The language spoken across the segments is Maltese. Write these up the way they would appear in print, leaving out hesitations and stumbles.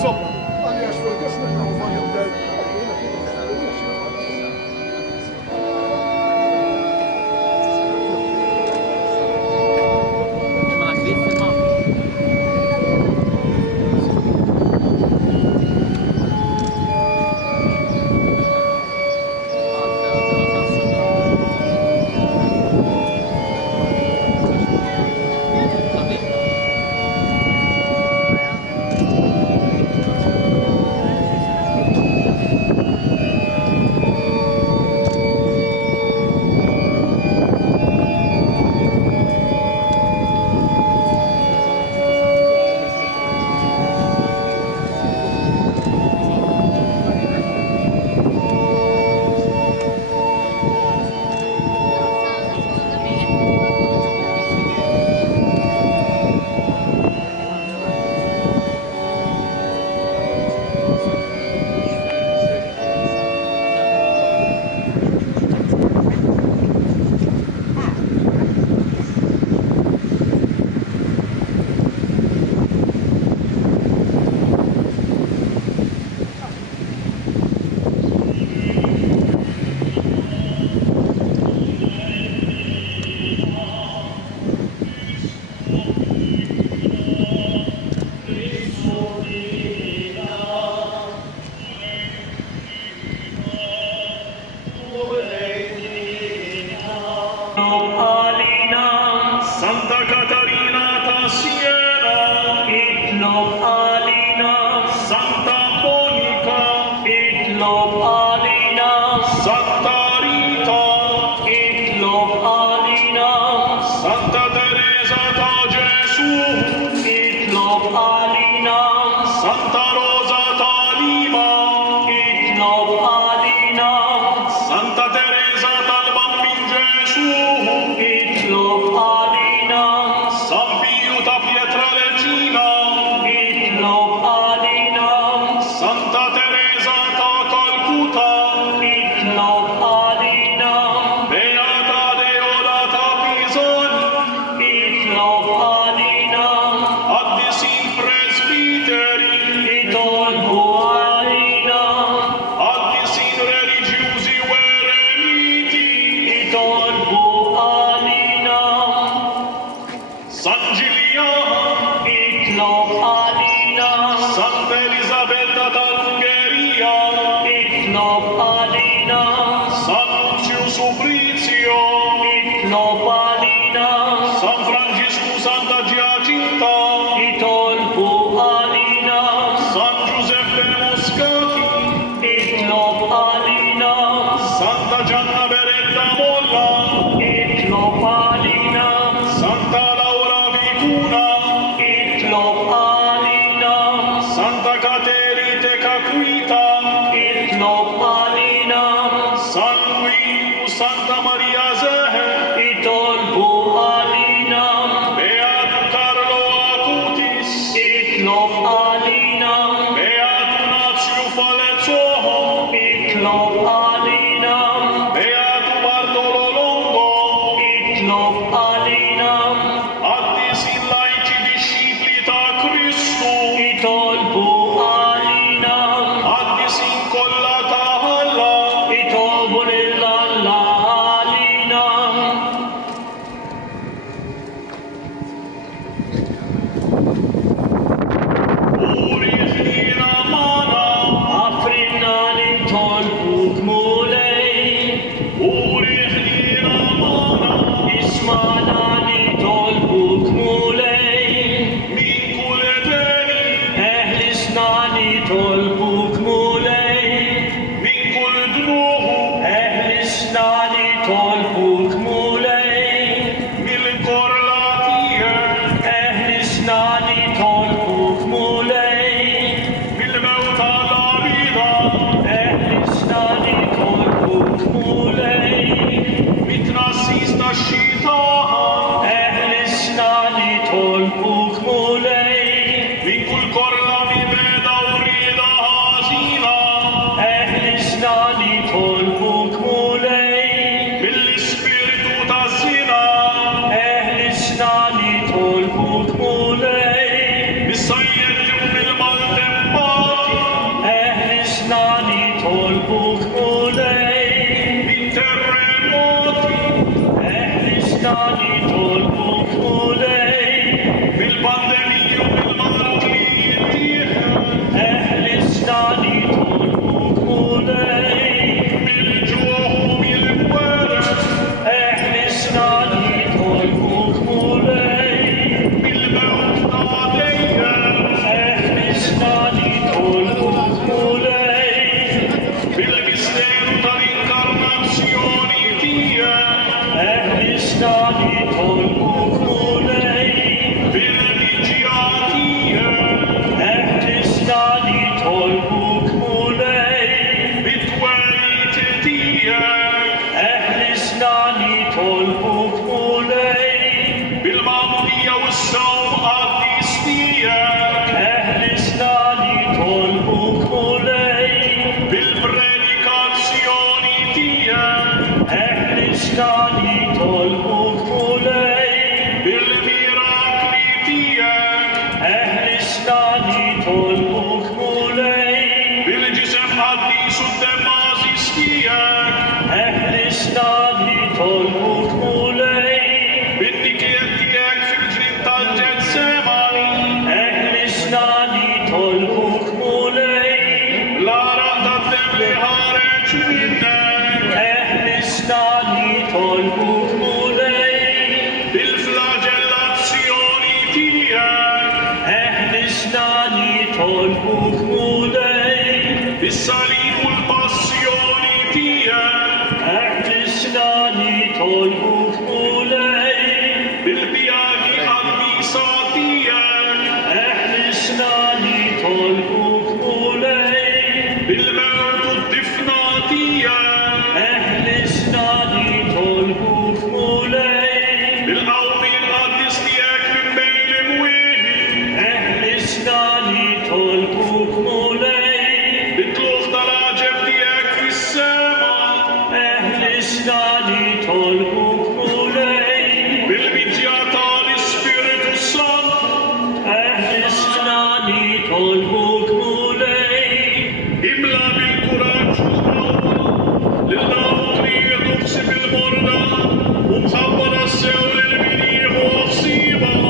insomma, għaliex fil-kisna ma jibdel. Santa Katarina ta' Siena, Tlugħ għalina, Santa Monika, Tlugħ għalina, Santa Rita, Tlugħ għalina, Santa Teresa ta' Ġesu, Tlugħ għalina, Santa Rosa ta' Lima, Tlugħ għalina, Santa Teresa tal-Bambin Ġesu, Tlugħ għalina, San Piju ta' Pietrelcina, Tlugħ għalina, Santa Teresa ta' Calcutta, Tlugħ għalina, Beata Deola ta' Pisani, Tlugħ għalina, Qaddisin Presbiteri, Tlugħ għalina, Qaddisin Reliġjużi u Eremiti, Tlugħ għalina, San Ġiljan, Tlugħ għalina, Santa Elisabetta tal-Ungerija, Tlugħ għalina, San Luċju Suprizio, Tlugħ għalina, San Franġisku Santa Ġjaċinta, Tlugħ għalina, San Giuseppe Moscati, Tlugħ għalina, Santa Gianna Beretta Molla, Tlugħ għalina, Santa Laura Vicuna, Tlugħ għalina, Santa Caterite Caquita, Tlugħ għalina, San Luis u Santa Maria Zehe, Tlugħ għalina, Beatu Carlo Acutis, Tlugħ għalina, Beatu Nazio Falezzoho, Tlugħ għalina, Beatu Bartolo Longo, Tlugħ għalina, Qaddisin laiċi disċipli ta' Kristu, Tlugħ għalina, Qaddisin kollha ta' Ħalla, Tlugħu lill-Alla għalina. Uri ħniena magħna, Għafrinna li Tlugħ nitolbuk mulej, bis-salib u l-passjoni tiegħek, eħlisna nitolbuk mulej, bil-bjagi għal-misa tiegħek, eħlisna nitolbuk mulej, bil-mewt u d-difna tiegħek, eħlisna nitolbuk mulej, bil-qawmi l-qaddis tiegħek minn bejn l-imwieħed, eħlisna nitolbuk mulej, bit-Tlugħ tal-għaġeb tiegħek fis-sema, eħlisna nitolbuk mulej, bil-biġġja tal-Ispiritu Sant, eħlisna nitolbuk mulej, imla bil-kuraġġ u l-qawwa lil dawk li jieħdu ħsieb il-morda u mħabba sew lil min jieħu ħsiebhom,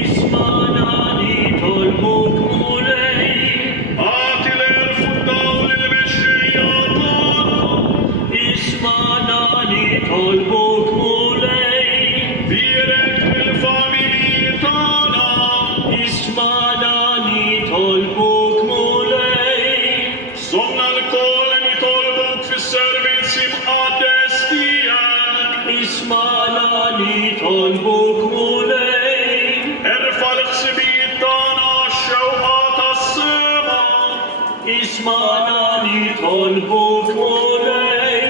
ismana nitolbuk mulej, għati l-erf u d-dawl il-mexxejja tagħna, ismana nitolbuk mulej, birek mill-familji tagħna, ismana nitolbuk mulej, sonna l-kol nitolbuk fis-servizzi mqaddes tiegħek, ismana nitolbuk mulej, erfa' l-ħsibijiet tagħna għax-xewqa tas-sema, ismana nitolbuk mulej,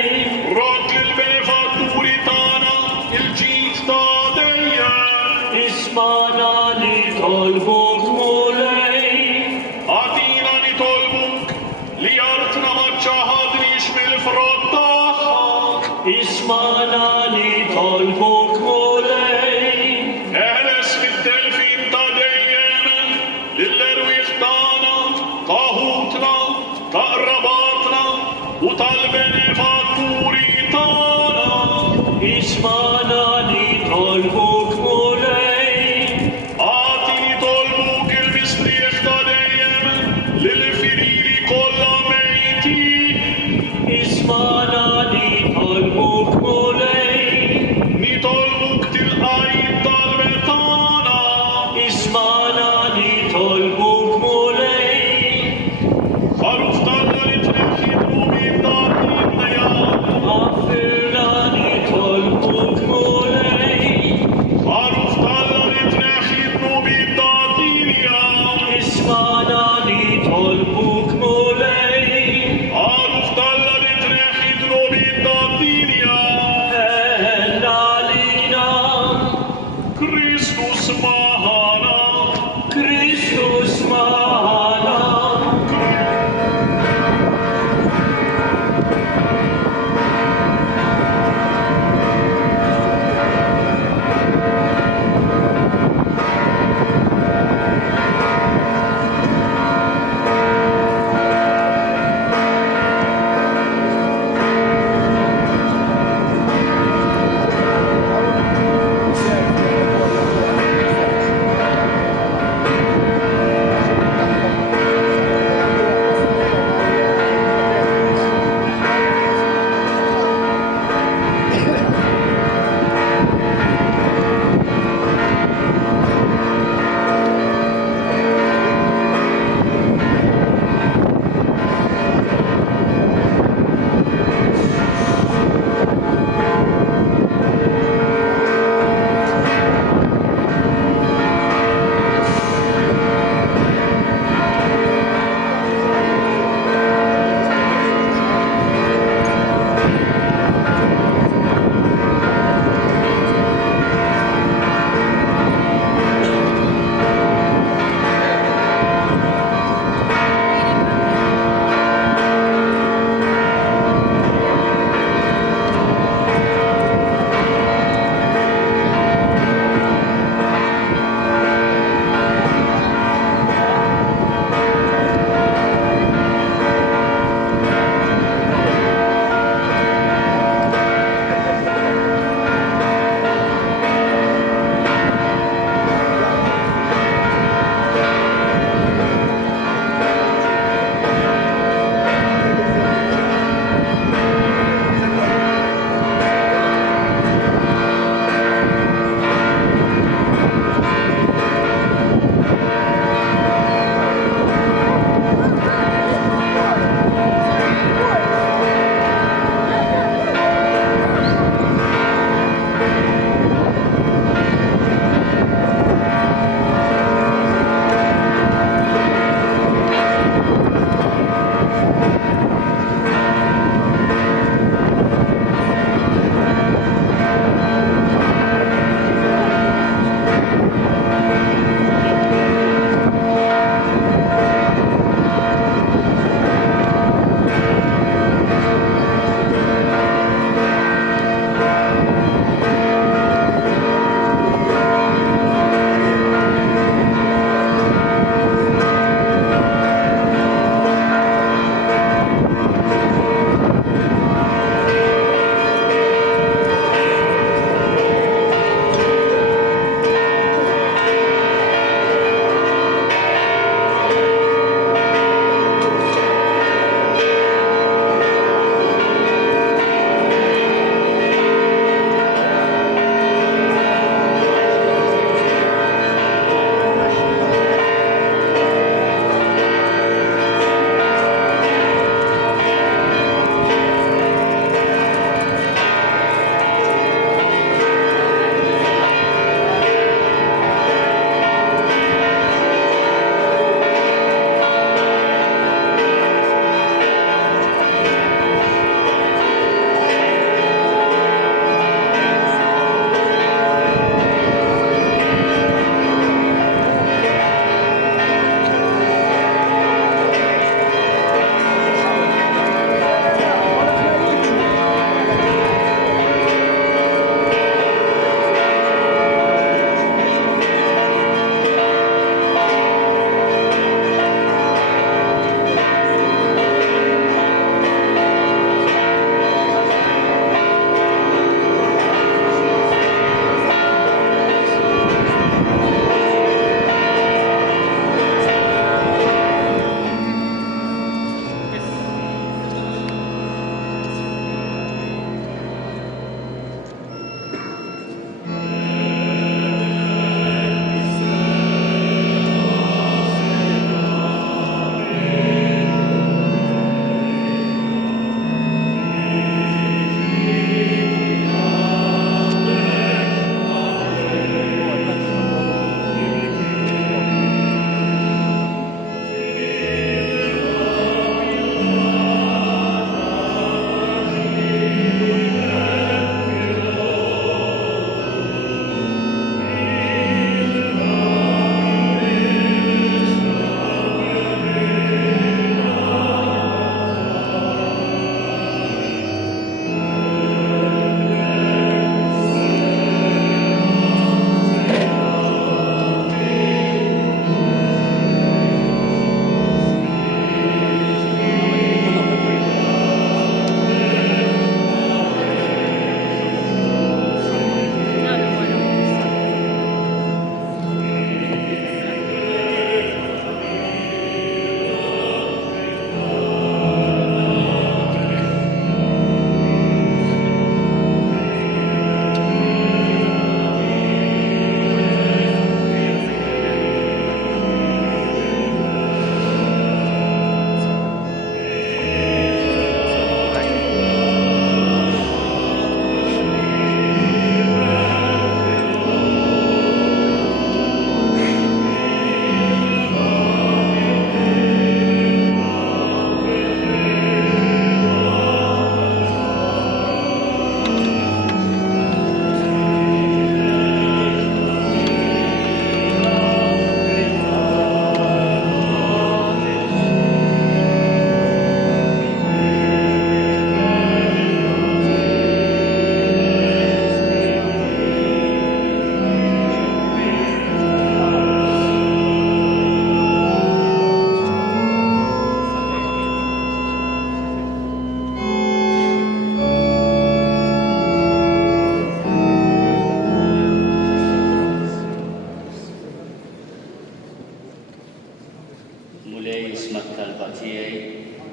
rott lill-benefatturi tagħna il-ġid ta' dejjem, ismana nitolbuk mulej, għatina nitolbuk li jartna ma ċaħadniex mill-frott tagħha, ismana nitolbuk mulej, eħles mid-delfin ta' dejjem lill-erwieħ tagħna, ta' ħutna, ta' qrabatna u tal-benefatturi tagħna, ismana nitolbuk mulej, għati nitolbuk il-mistrieħ ta' dejjem lill-firiri kollha mejtin, ismana nitolbuk mulej, nitolbuk tilqajt tal-betana, ismana nitolbuk mulej, ħaruf tagħna li tneħħi d-dubin ta' ħniena, għaffirna nitolbuk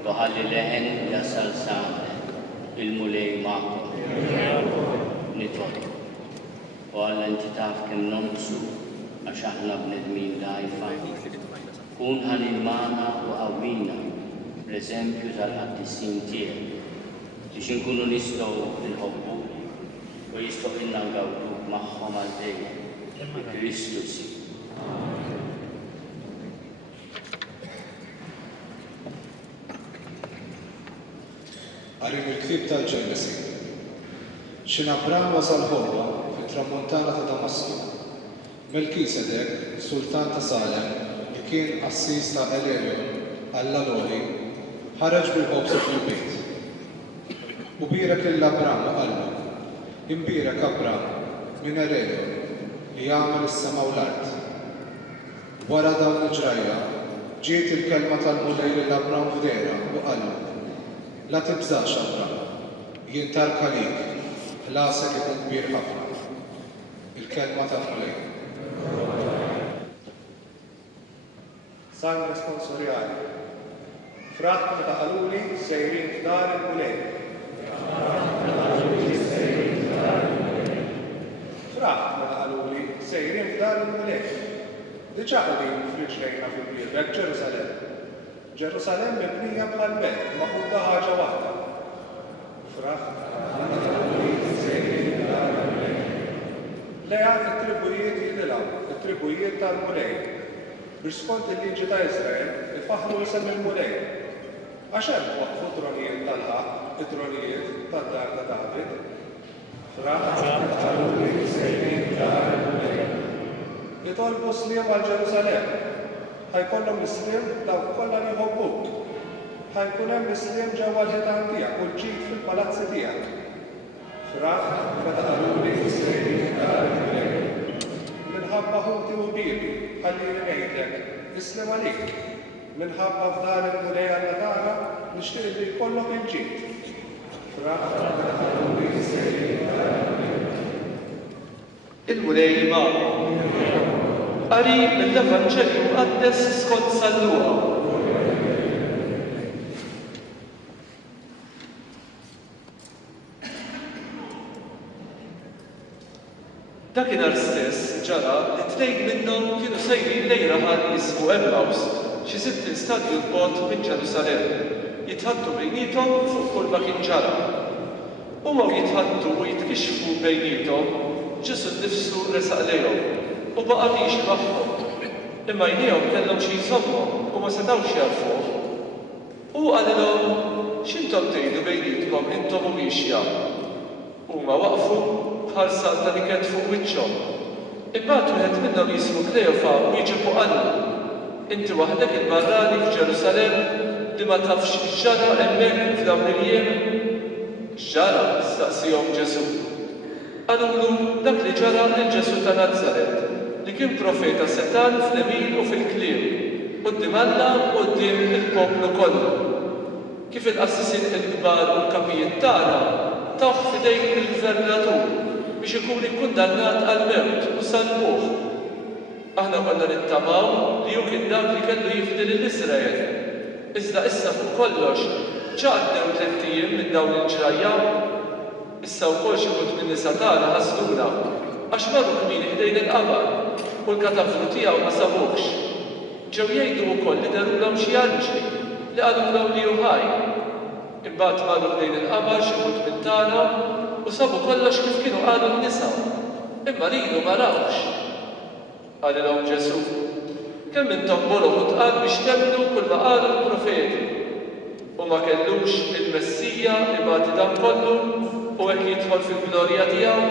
u ħalli leħen jasal saħħet il-mulej magħkom. Nitolb. U Alla inti taf kemm nonqsu għax aħna bnedmin dgħajfa. Kun ħalli magħna u qawwina bl-eżempju tal-qaddissin tiegħek biex inkunu nistgħu nħobbuk u jistoqilna ngawduk magħhom għal dejjem. Kristus. Għarim il-ktib tal-Ġenesi. X'Abraham wasal ħolwa fit-tramuntana ta' Damasku. 𝐒𝐚𝐭𝐴, sultan ta' Salem, li kien assis ta' 𝐿 Għall, ħareġ bil-ħobs fil-bejt. U birek lill-Abraham u qallu, imbirek Abraham minn 𝐿 li jagħmel is-sema u l-art. Wara dawn il-ġrajja, ġiet il-kelma tal-mulej lill-Abraham f'dera u qallu, la tibżax Abraham, jien tarka lik, ħlasek ikun kbir ħafna. Il-kelma tal-mulej. San responsorjali. Fraħt meta qaluli sejrin f'dar il-mulej. Fraħt meta qaluli sejrin f'dar il-mulej. Diġà qegħdin f'riġlejna fil-biebek Ġerusalem. Ġerusalem mibnija bħal belt, maħuda ħaġa waħda. Fraħt meta qaluli sejrin f'dar il-mulej. Leha it-tribujiet jidilgħu, it-tribujiet tal-mulej. Biex skont il-liġi ta' Iżrael, ifaħħlu isem il-mulej. Għax hemm waqfu tronijiet tal-ħaq, it-tronijiet tad-dar ta' David. Fraħt qaluli sejrin f'dar il-mulej. Jitolbu sliem għal Ġerusalem. Ħajkollhom is-sliem dawk kollha li jħobbuk. Ħajkun hemm is-sliem ġewwa l-ħitan tiegħek u l-ġid fil-palazzi tiegħek. Fraħt meta qaluli sejrin f'dar il-mulej. Minħabba ħuti u bibi, ħalli ngħidlek, islem għalik. Minħabba f'dar il-mulej Alla tagħna nixtieq li jkollok il-ġid. Fraħt meta qaluli sejrin f'dar il-mulej. Il-mulej magħhom. Qarib mill-Evanġelju mqaddes skont San Luqa. Dakinhar stess ġara li tnejn minnhom kienu sejrin lejn raħal jismu Emmaus, xi 60 stadju l-bogħod minn Ġerusalem, jitħaddu bejniethom fuq kull ma kien ġara. Huma jitħaddu u jitkixfu bejniethom, Ġesu nnifsu resaq lejhom u baqa' mixi magħhom. Imma jniehom kellhom xi jżommhom u ma setgħux jarfuh. U qalilhom x'intom tgħidu bejnietkom intom u mixja. Huma waqfu bħal salta li kienet fuq wiċċhom. Imbagħad wieħed minnhom jismu Kleofa u jiġibu qallu. Inti waħdek il-barrani f'Ġerusalem li ma tafx x'ġara hemmhekk f'dawn il-jiem? X'ġara? Staqsihom Ġesu. Qalulu dak li ġara lil Ġesu ta' Nazaret, li kien profeta setan fl-emin u fil-kliem, quddiem Alla u quddiem il-poplu kollu. Kif il-qassisin il-kbar u l-kapijiet tagħna tagħ f'idejn il-gvernatur biex ikun ikkundannat għall-mewt u salbuh. Aħna konna nittamaw li hu kien dak li kellu jifdi lill-Iżrael. Iżda issa fuq kollox ġaqdew 3 ijiem minn dawn il-ġrajja. Issa wkoll xi wħud min-nisa tagħna ħasluna għax marru kmieni ħdejn il-qabar u l-katafru tiegħu ma sabuhx. Ġew jgħidu wkoll li darulhom xi anġli li qalulhom li hu ħaj. Imbagħad marru ħdejn il-qabar xi wħud minn tagħna u sabu kollox kif kienu qalu n-nisa. Imma lilu ma rawx. Qalilhom Ġesu, kemm intom boroħ u tqal biex temmnu kull ma qalu l-profeti. U ma kellux il-Messija li bagħti dan kollu u hekk jidħol fil-glorja tiegħu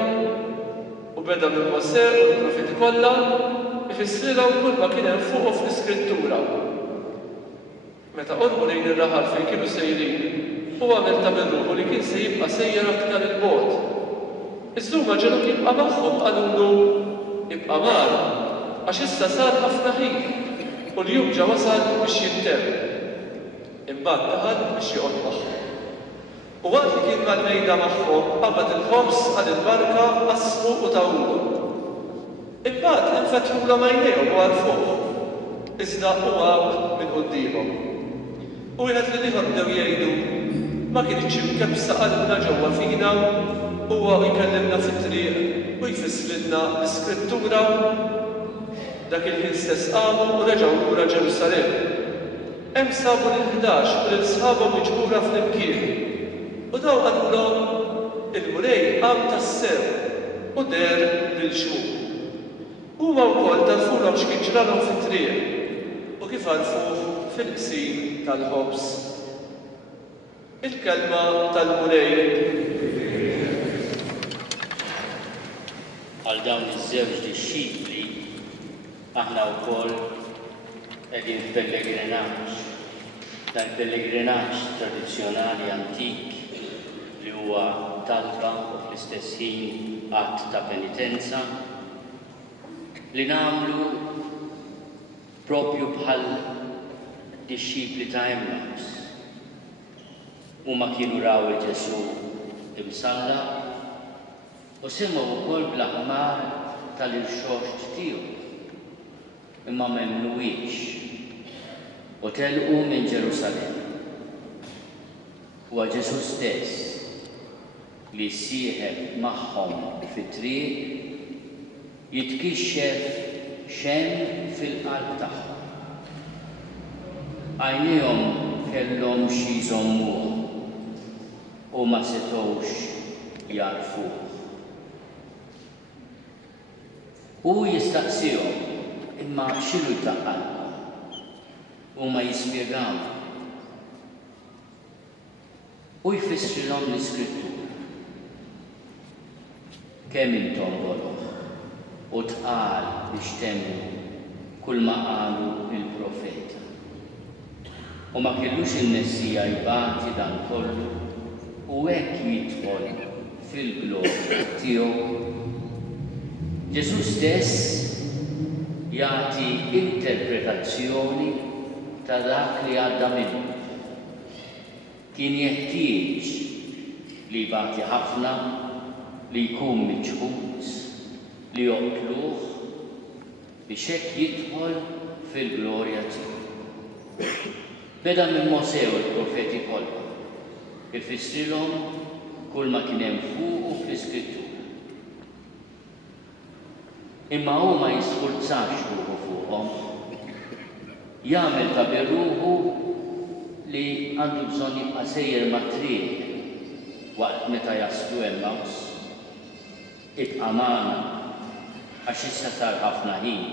u beda minn Mosè u l-profeti kollha ifissrilhom kull ma kien hemm fuqu fl-Iskrittura. Meta qorbu lejn ir-raħal fejn kienu sejrin u għamel ta' mirruħu li kien se jibqa' sejjer aktar il-bogħod. Iżda huma ġelhom jibqa' magħhom qalulu jibqa' magħna għax issa sar ħafna ħin u l-jum ġa wasal biex jintemm. Imbagħad daħal biex joqgħod magħhom. U waqt li kien mal-mejda magħhom qabad il-ħobs għal il-barka qasmu u tawlu. Imbagħad infetħulhom għajnejhom u għarfuh, iżda hu għab minn qudiemhom. U wieħed li ieħor bdew jgħidu ma kienx imkebsa qalbna ġewwa fina huwa jkellimna fit-triq u jfissrilna l-Iskrittura dak il-ħin stess qamu u reġgħu lura Ġerusalemm. Hemm sabu l-11 u l-sħabhom miġbura flimkien u daw qalulhom il-mulej qam tassew u der lil xhur. Huma wkoll tarfulhom x'kien ġralhom fit-triq u kif għarfuh fil-qsim tal-ħobs. Il-kelma tal-mulej. Għal dawn iż-żewġ disċipli aħna wkoll qegħdin f'pellegrinaġġ. Dan pellegrinaġġ tradizzjonali antik li huwa talba u fl-istess ħin att ta' penitenza li nagħmlu propju bħal disċipli ta' Emmaus. Huma kienu raw il-Ġesu imsalla u semgħu wkoll bl-aħmar tal-irxoxt tiegħu imma m'emmnuwiex u telqu minn Ġerusalemm. Huwa Ġesu stess li ssieħeb magħhom fit-triq jitkixxef xemm fil-qalb tagħhom. Għajnihom kellhom xi jżommuh u ma setgħux jarfuh. U jistaqsihom imma x'inhu jtaqalhom huma jispjegaw u jfissrilhom l-Iskrittura. Kemm intom għolok u tqal biex temmu kull ma qalu il-profeta. U ma kellux il-Messija jbagħti dan kollu u hekk jidħol fil-glorja tiegħu. Ġesu stess jagħti interpretazzjoni ta' dak li għadda minnu. Kien jeħtieġ li jbagħti ħafna, li jkun miġħud, li joqtluh biex hekk jidħol fil-glorja tiegħu. Beda minn Mosè u l-profeti kollha, ifissrilhom kull ma kien hemm fuqu fl-Iskrittura. Imma hu ma jisfurzax ruħu fuqhom. Jagħmel ta' birruħu li għandu bżonn jibqa' sejjer mat-triq waqt meta jaslu Emmaus. Ibqa' magħna għax issa sar ħafna ħin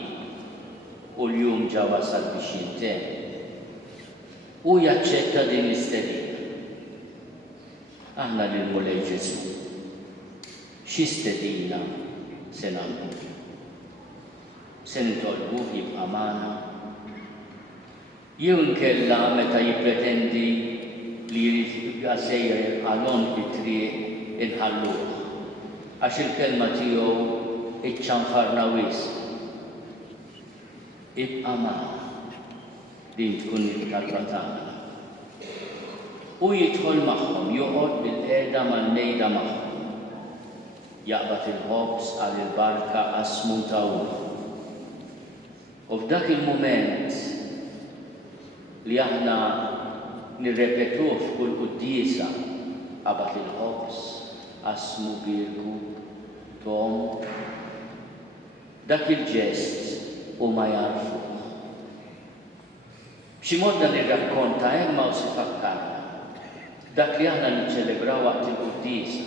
u l-jum ġa wasal biex jintemm. U jaċċetta din l-istedina. Aħna lil mulej Ġesu. Xi stedina se nagħmlu? Se nitolbuh jibqa' magħna? Jew inkella meta jippretendi li jrid jibqa' sejjer għalhom bit-triq inħalluh għax il-kelma tiegħu iċċanfarna wisq. Ibqa' magħna. Din tkun il-talba tagħna. U jidħol magħhom, joqgħod bil-qiegħda mal-nejda magħhom. Jaqbad il-ħobs għal il-barka qasmu tagħhom. U f'dak il-mument li aħna nirrepetuh f'kull quddiesa qabad il-ħobs, qasmu bieku, tom, dak il-ġest huma jarfu. B'xi mod dan ir-rakkonta hemm u sifakkarna dak li aħna niċċelebraw waqt il-quddiesa.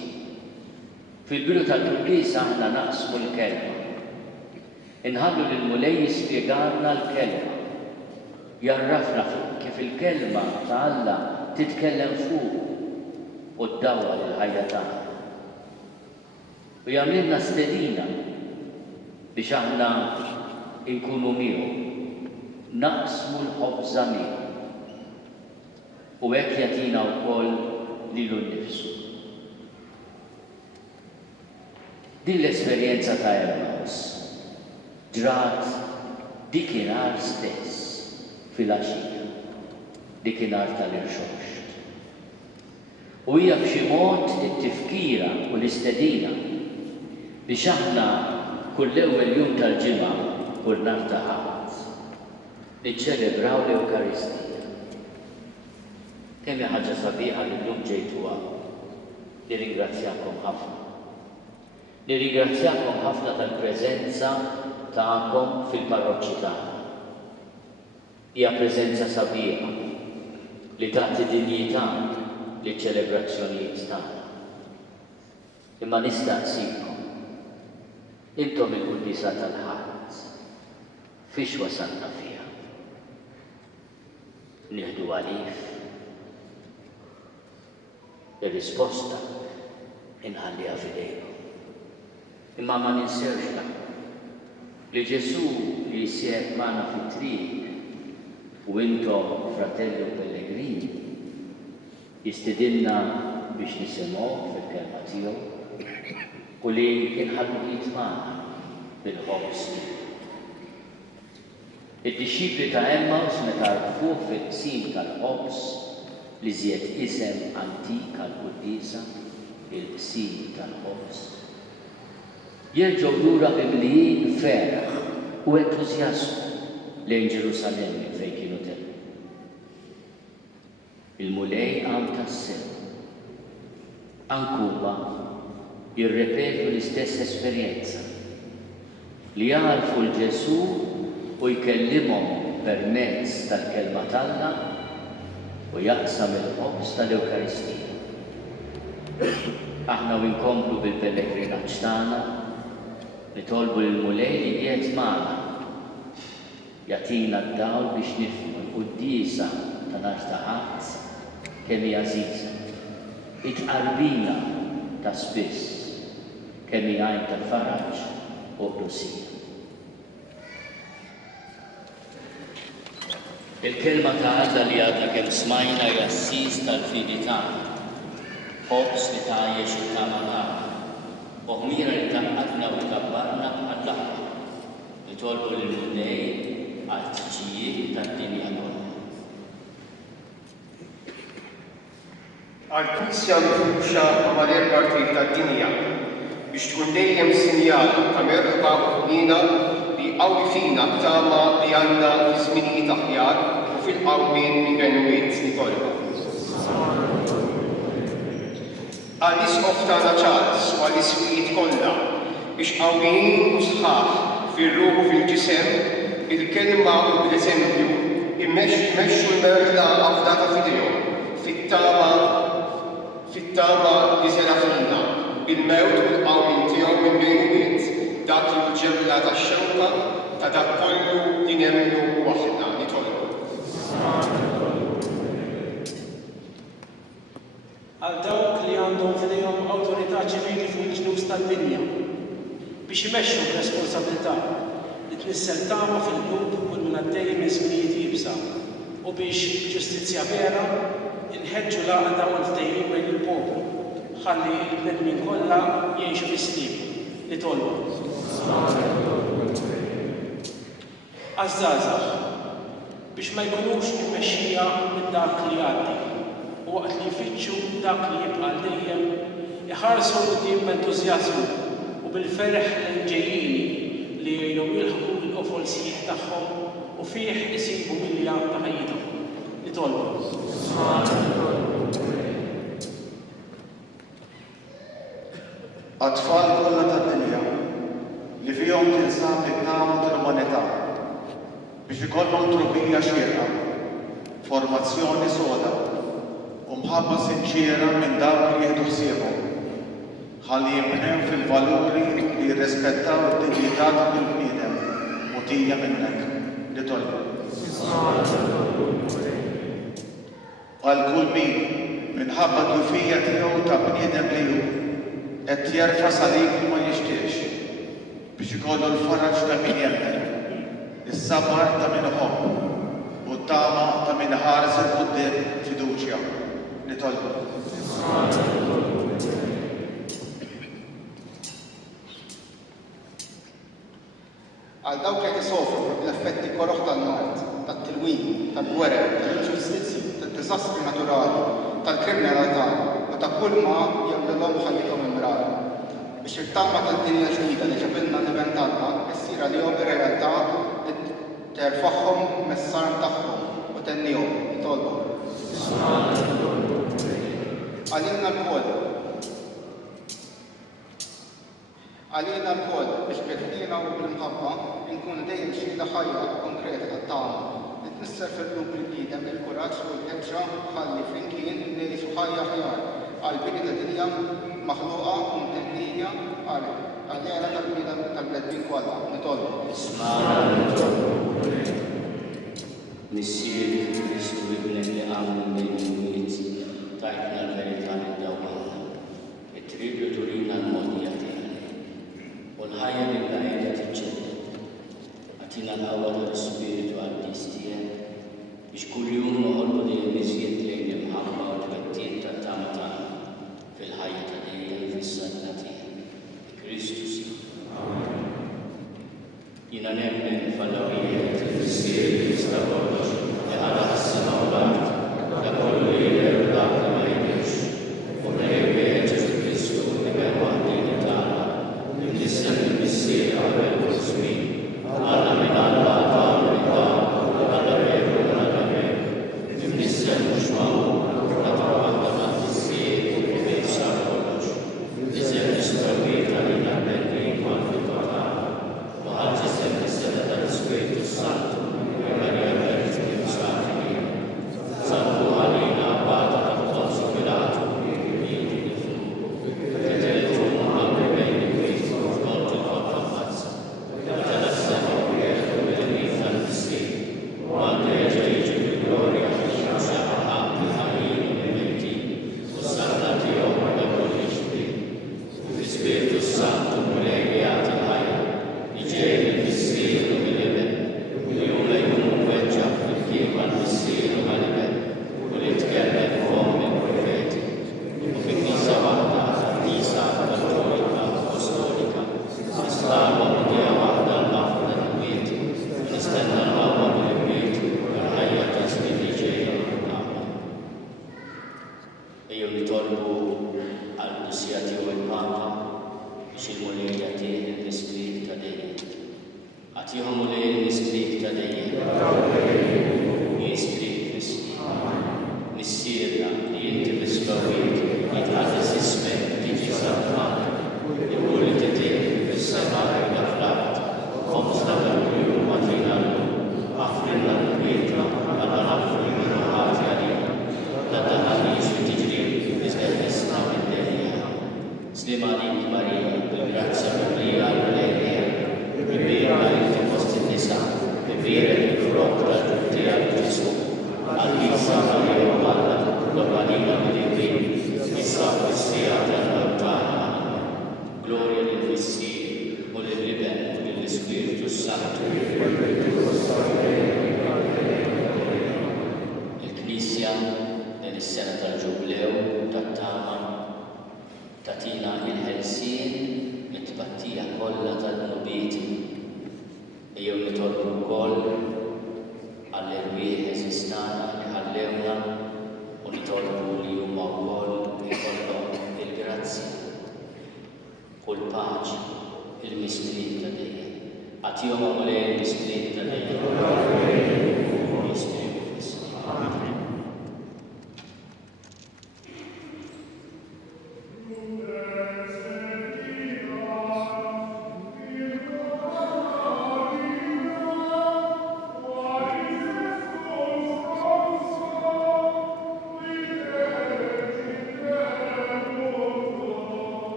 Fil-bidu tal-quddiesa aħna naqsmu l-kelma. Inħallu lil mulej jispjegalna l-kelma. Jarrafna kif il-kelma ta' Alla titkellem fuq u ddawwa lill-ħajja tagħna. U jagħmlilna stedina biex aħna nkunu miegħu. Naqsmu l-ħobża miegħu. U hekk jagħtina wkoll lilu nnifsu. Din l-esperjenza ta' Emmaus ġrat dikinhar stess fil-għaxija, dikinhar tal-irxoxt. U hija b'xi mod it-tifkira u l-istedina biex aħna kull ewwel jum tal-ġimgħa kull nhar ta' Ħadd niċċelebraw l-Ewkaristija. kemm hija ħaġa sabiħa li llum ġejtuha. Nirringrazzjakom ħafna. Nirringrazzjakom ħafna tal-preżenza tagħkom fil-parroċċi tagħna. Hija preżenza sabiħa li tagħti dinjità liċ-ċelebrazzjonijiet tagħna. Imma nistaqsikom, intom il-Qudiesa tal-Ħadd, fiex wasalna fiha? Nieħdu għalif? Ir-risposta inħalliha f'idejkom. Imma ma ninsewx li Ġesu li jsieb magħna fit-triq u intom fratelli u pellegrini jistidilna biex nisimgħu fil-kelma tiegħu u li inħallu jitmagħna bil-ħobs. Id-dixxipli ta' Emmaus meta rfuh fil-qsim tal-ħobs li żjed isem antik għall-Qudiesa, il-qsim tal-ħobs, jerġgħu lura mimlijin feraħ u entużjażmu lejn Ġerusalemm fejn kienu telqu. Il-mulej għam tas-sew. Ankuba jirrepetu l-istess esperjenza li jarfu l-Ġesu u jkellimhom permezz tal-kelma tagħna u jaqsam il-ħobs tal-Ewkaristija. Aħna u nkomplu bil-pellegrinaġġ tagħna nitolbu lill-mulej li qiegħed magħna jagħtina d-dawl biex nifhmu l-Qudiesa ta' nhar ta' Ħadd kemm hija għażiża, itqarbina ta' spiss kemm hija għajn ta' faraġ u qdusija. Il-kelma ta' Għal li għadna kemm smajna hija s-sis tal-fidi tagħna, ħobs li tgħajjex it-tama tagħna, u ħmira li taqqatna u tkabbarna bħal-laħma, nitolbu lill-mulej għal-tġijiet tad-dinja kollha. Għal-Knisja mifruxa mal-erba' partit tad-dinja biex tkun dejjem sinjal ta' merħba u ħniena li qawwi fina t-tama li għandna fi żminijiet aħjar u fil-qawmien minn Benwiet nitolbu. Għall-isqof tagħna Charles u għall-iswijiet kollha biex qawwijin u sħaħ fir-ruħ u fil-ġisem, bil-kelma u bl-eżempju immexxu l-merħla għafdata f'idejhom fit-tama li sena fina, bil-mewt u l-qawmin tiegħu minn Benwiet dak li ġebla tax-xewqa ta' dak kollu li nemmnu u aħna nitolbu. Għal dawk li għandhom f'idejhom awtorità ċivili fuq il-ġnus tad-dinja biex imexxu b'responsabilità li tnissel tama fil-qlub kull min għaddej minn żminijiet jibsa u biex ġustizzja vera inħeġġu l-għaqda u l-ftehim bejn il-poplu ħalli l-bnedmin kollha jgħixu fis-slim nitolbu. Għaż-żgħażagħ biex ma jkunux immexxija minn dak li għaddi u waqt li jfittxu dak li jibqa' dejjem iħarsu quddiem b'entużjażmu u bil-ferħ l-ġejjieni li jgħinhom jilħqu l-qofol sieħ tagħhom u fih isibu milja ta' ħajjithom. Nitolbu. Għat-tfal kollha tad-dinja li fihom tinsab it-tama tal-umanità biex ikollhom trubija xierqa, formazzjoni soda u mħabba sinċiera minn dawk li jieħdu ħsiebhom ħalli jibnew fil-valuri li jirrispettaw id-dinjità tal-bniedem mogħtija minnek nitolbu. Għal kull min minħabba d-dufija tiegħu ta' bniedem li hu qed jerfa' salib li ma jixtieqx biex ikollu l-faraġ ta' min jemmen, is-sabar ta' min iħobb u t-tama ta' min ħares il-quddiem fiduċja nitolbu. Għal dawk li isofru l-effetti koroħ tal-mart, tat-tilwim, tal-gwerer, tal-inġustizzji, tad-diżastri naturali, tal-kriminalità u ta' kull ma jagħmluhom ħallihom imrar. Biex it-tama tad-dinja ġdida li ġabilna l-inventata issir għalihom ir-realtà li terfa'hom mess-sarm tagħhom u tennihom nitolbu. Għalina l-koll biex bil-ħniena u bil-mħabba nkun dejjem xhieda ħajja konkreta tat-Tama li tnisser fil-qlub il-bniedem il-kuraġġ u l-ħeġġa ħalli flimkien ngħixu ħajja aħjar għall-bini ta' dinja maħluqa u mtennija għal-għela tal-bniedem tal-bledbin kollha. Nitolbu. Missier Kristu ibnek li għamlu bil-mwiet tajtna l-verità li dawgħana. It-tridu turina l-modija tiegħek. U l-ħajja li b'għajda tiġġed. Għatina l-qawwa tal-Spiritu għad-dis tiegħek biex kuljum noħolbu dejjem iżjed lejn il-mħabba u t-twettijiet tat-Tama tagħna fil-ħajja ta' dejjem fis-sadna tiegħek. Kristu si. Jiena nemmen f'Allawija il-Missier jista' kollox li ħalaq is-sema u l-ard da kollu jidher u dak li ma jidhirx. U ngħid Ġesu Kristu li kemm waħdini tagħna li nissem il-Missier qabel kull żmien. Alla minn Alla tagħmlu id-dar, alla veru u alla veru. Li nissem mhux magħmul la trawaħda mal-Missier u bejn sar kollox. Iżem nisproviet għalina b'bejn mal-fitor tagħna. Ħal ġisem is-sena tal-Ispiritu Santu u Marija 𝐾𝐼𝐨𝐧. Salvu għalina Abata ta' Ponzio Pilatu jiġi nifhmu. Teteltu għamlu bejn il-Kristu kont il-kont ammazza. Meta s-sema u jgħidu bil-ħin tal-Missier. U għandu jerġa' jiġi bil-glorja u xaħħaq bil-ħajjin u bil-mejtin u s-sarna tiegħu da kull ġbir. U fl-Ispiritu Santu mulej jagħti l-ħajja. Ġej il-Missier u mill-Iben, u jum jkun weġġa' fil-kien mal-Missier u mal-Iben, u li tkellem fuqhom il-profeti. U fil-Knisja waħda, Knisja Kattolika Apostolika, nistawa bidea waħda l-ħafna l-Kwiet, u nistenna l-ħawwa bil-Kwiet u l-ħajja ta' żmien li ġejja nagħmlu. Ejjew nitolbu għall-Knisja tiegħu il-Papa biex il-mulejja tiegħi l-Miskriet ta' dejjem. Għatihom u lejn miskriet ta' dejjem. Miskriet miskriet. Missierna li inti miskawit jitħaddis ismek tiġi sarfana. Jqul li titik fis-sema illa fl-art. Khomsna kuljum għatina llum. Għafrinna l-kwieta għal ħafri minnu ħati għalina. La taħanix li tiġri iżgħet nisna mid-dejja. Slim għalik Marija, bil-grazzja mimlija għal-mulejja. Bibira inti fost in-nisa, bibira il-frott tal-ġutti għal-Ġesu. Għal-Isa Marija u Alla, l-għalina mill-Ibrin, issa fis-sija tal-Tama. Gloria lill-Missier u lill-Iben u lill-Ispiritu Santu. Il-Knisja nel-sena tal-Ġublew tat-Tama tatina il-ħelsien mit-tbattija kollha tal-nubieti. Ejjew nitolbu wkoll għall-ħ-ħielq li ħallewna u nitolbu li huma wkoll ikollhom il-grazzja u l-paċi il-miskriet ta' dejjem. Għatihom għamulej il-miskriet ta' dejjem.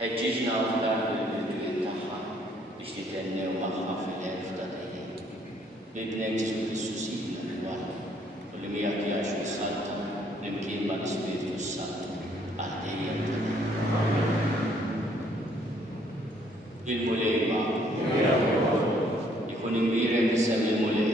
Ħeġġiġna fl-ar bil-bidwien tagħha biex titennew magħha fil-ħelf ta' dejjem. Bibnek Ġesu Kristu sidna fil-waħda u li miegħek jgħix is-Salta flimkien mal-Ispiritu Santu għal dejjem ta' dejjem. Il-mulejma jkun imbirem isem il-mulej.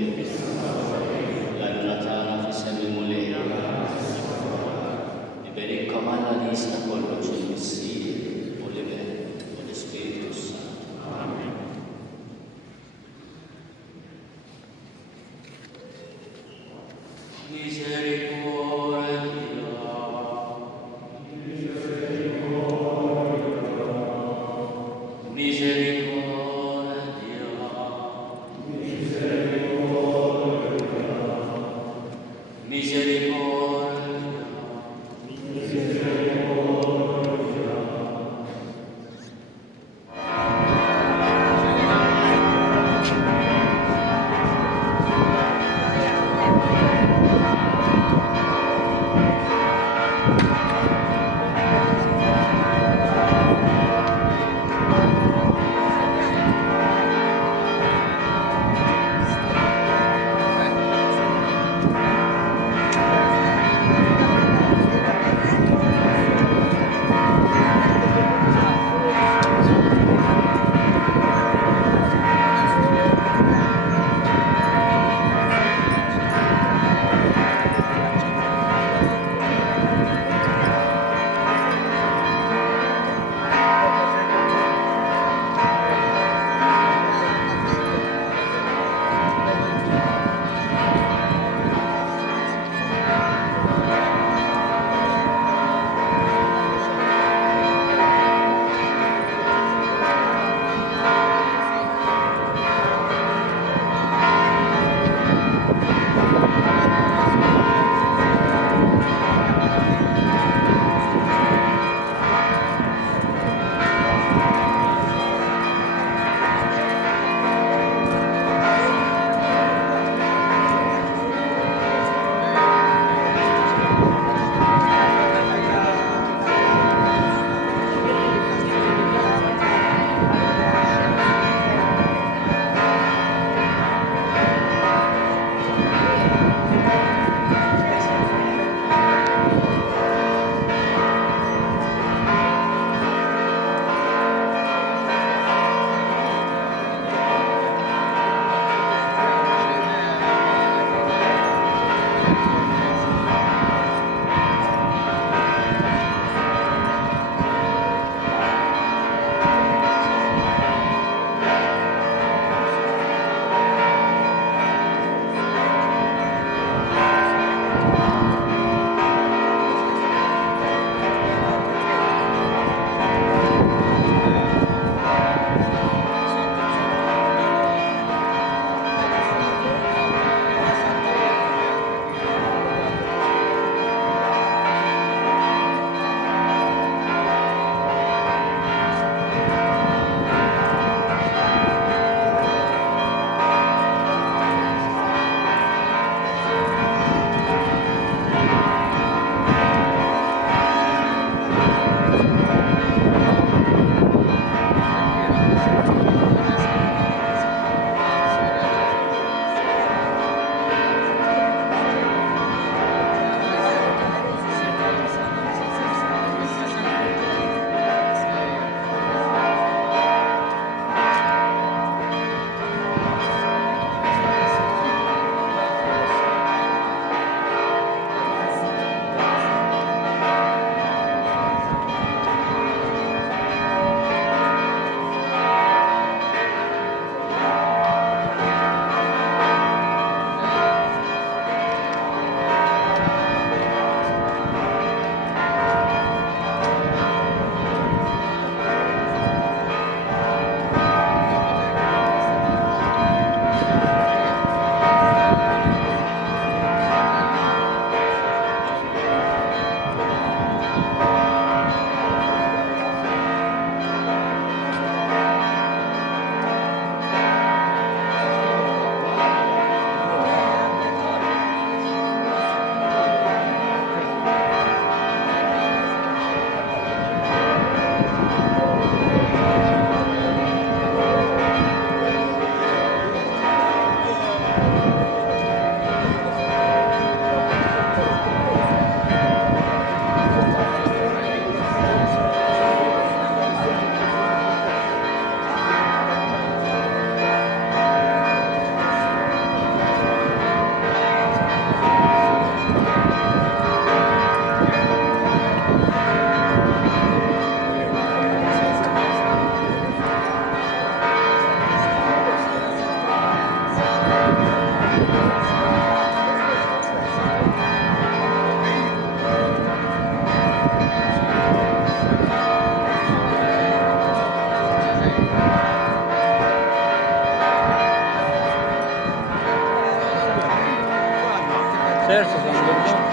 Certo, San Girgor.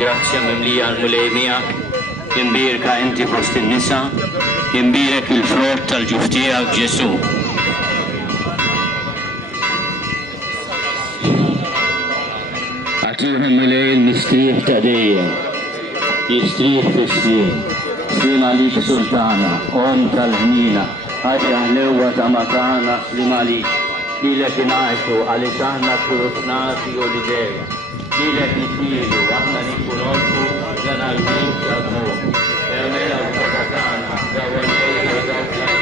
Grazzja mimlija l-mulejmija, jimbirka inti fost in-nisa, jimbirek il-frott tal-ġuf tiegħek Ġesu. Għatihom mulej il-mistrieħ ta' dejjem, jistrieħ fis-slim, slim għalik sultana, tal-Ħniena, ħaġa ħlewwa ta' matana, slim għalik, lilek ingħixu għaliex aħna tkun u l-idea. Lilek nitnielu aħna nikkunoxxu dan għal-min ta' dmugħ. Eħmela u Santa Katarina, dawk